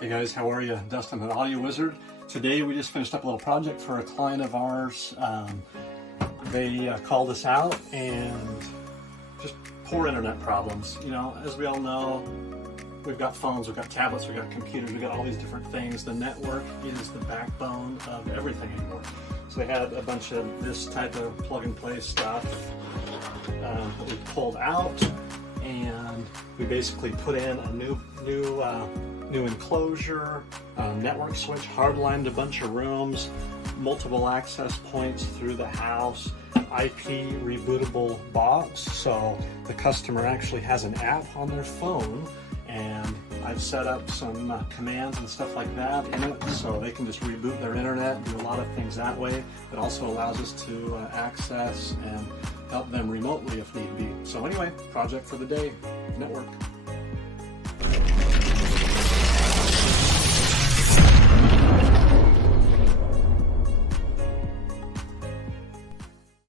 Hey guys, how are you? Dustin at Audio Wizard. Today we just finished up a little project for a client of ours. They called us out and just poor internet problems. You know, as we all know, we've got phones, we've got tablets, we've got computers, we've got all these different things. The network is the backbone of everything anymore. So they had a bunch of this type of plug and play stuff that we pulled out, and we basically put in a new enclosure, network switch, hardlined a bunch of rooms, multiple access points through the house, IP rebootable box, so the customer actually has an app on their phone, and I've set up some commands and stuff like that in it, so they can just reboot their internet, do a lot of things that way. It also allows us to access and help them remotely if need be. So anyway, project for the day, network.